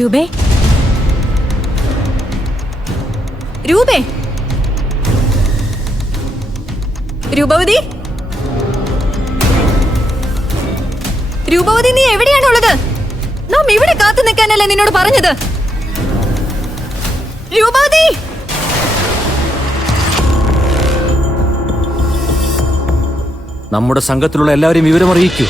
രൂപേ, രൂപേ, രൂപവതി, രൂപവതി, നീ എവിടെയാണുള്ളത്? നാം ഇവിടെ കാത്തു നിൽക്കാനല്ലേ നിന്നോട് പറഞ്ഞത്? രൂപവതി, നമ്മുടെ സംഘത്തിലുള്ള എല്ലാവരെയും വിവരം അറിയിക്കൂ.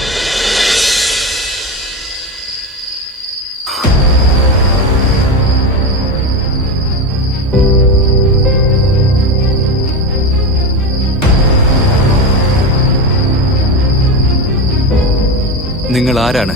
നിങ്ങൾ ആരാണ്?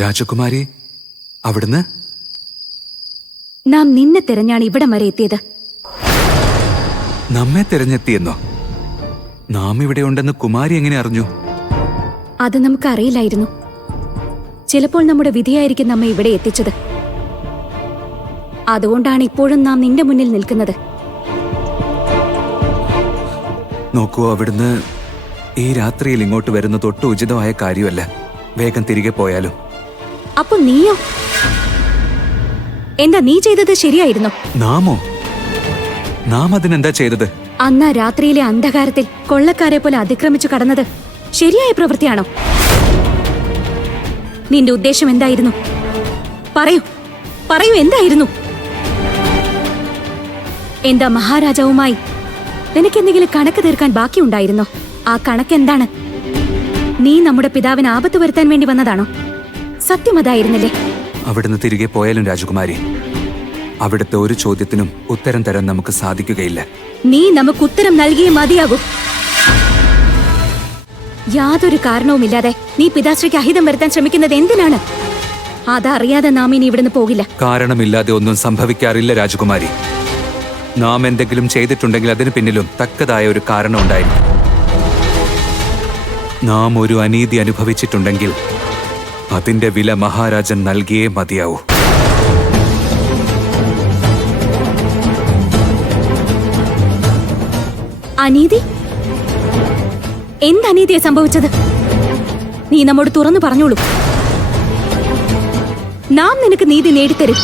രാജകുമാരി, അവിടുന്ന്? നാം നിന്നെ തിരഞ്ഞാണ് ഇവിടം വരെ എത്തിയത്. നമ്മെ തിരഞ്ഞെത്തിയെന്നോ? നാം ഇവിടെ ഉണ്ടെന്ന് കുമാരി എങ്ങനെ അറിഞ്ഞു? അത് നമുക്ക് അറിയില്ലായിരുന്നു. ചിലപ്പോൾ നമ്മുടെ വിധിയായിരിക്കും നമ്മെ ഇവിടെ എത്തിച്ചത്. അതുകൊണ്ടാണ് ഇപ്പോഴും നാം നിന്റെ മുന്നിൽ നിൽക്കുന്നത്. നോക്കൂ, അവിടുന്ന് ഈ രാത്രിയിൽ ഇങ്ങോട്ട് വരുന്നത് ഒട്ടും ഉചിതമായ കാര്യമല്ല. വേഗം തിരികെ പോയാലും. അപ്പൊ നീയോ? എന്താ നീ ചെയ്തത് ശരിയായിരുന്നോ? നാമോ? നാം അതിനെന്താ ചെയ്തത്? അന്ന് രാത്രിയിലെ അന്ധകാരത്തിൽ കൊള്ളക്കാരെ പോലെ അതിക്രമിച്ചു കടന്നത് ശരിയായ പ്രവൃത്തിയാണോ? നിന്റെ ഉദ്ദേശം എന്തായിരുന്നു? പറയൂ, പറയൂ, എന്തായിരുന്നു? എന്താ മഹാരാജാവുമായി നിനക്കെന്തെങ്കിലും കണക്ക് തീർക്കാൻ ബാക്കിയുണ്ടായിരുന്നോ? ആ കണക്ക് എന്താണ്? നീ നമ്മുടെ പിതാവിന് ആപത്ത് വരുത്താൻ വേണ്ടി വന്നതാണോ? സത്യം അതായിരുന്നല്ലേ? അവിടുന്ന് തിരികെ പോയാലും രാജകുമാരി, അവിടുത്തെ ഒരു ചോദ്യത്തിനും ഉത്തരം തരാൻ നമുക്ക് സാധിക്കുകയില്ല. നീ നമുക്ക് ഉത്തരം നൽകിയേ മതിയാകൂ. യാതൊരു കാരണവുമില്ലാതെ നീ പിതാശ്രീക്ക് അഹിതം വരുത്താൻ ശ്രമിക്കുന്നത് എന്തിനാണ്? അതറിയാതെ നാം ഇനി ഇവിടുന്ന് പോകില്ല. കാരണമില്ലാതെ ഒന്നും സംഭവിക്കാറില്ല രാജകുമാരി. നാം എന്തെങ്കിലും ചെയ്തിട്ടുണ്ടെങ്കിൽ അതിന് പിന്നിലും തക്കതായ ഒരു കാരണം ഉണ്ടായിരിക്കും. നാം ഒരു അനീതി അനുഭവിച്ചിട്ടുണ്ടെങ്കിൽ അതിന്റെ വില മഹാരാജൻ നൽകിയേ മതിയാവൂ. അനീതി? എന്തനീതിയെ സംഭവിച്ചത്? നീ നമ്മോട് തുറന്നു പറഞ്ഞോളൂ. നാം നിനക്ക് നീതി നേടിത്തരും.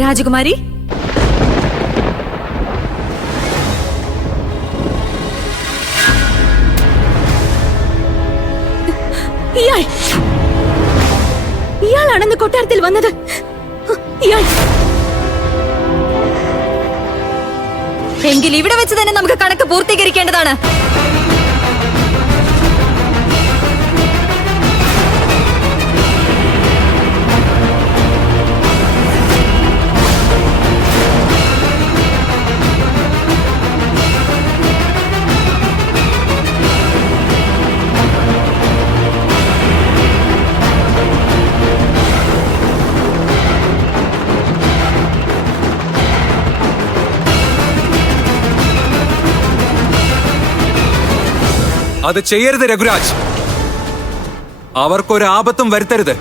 രാജകുമാരി, ഇയാളാണെന്ന് കൊട്ടാരത്തിൽ വന്നത്. ഇയാൾ എങ്കിൽ ഇവിടെ വെച്ച് തന്നെ നമുക്ക് കണക്ക് പൂർത്തീകരിക്കേണ്ടതാണ്. അത് ചെയ്യരുത് രഘുരാജ്. അവർക്കൊരു ആപത്തും വരുത്തരുത്.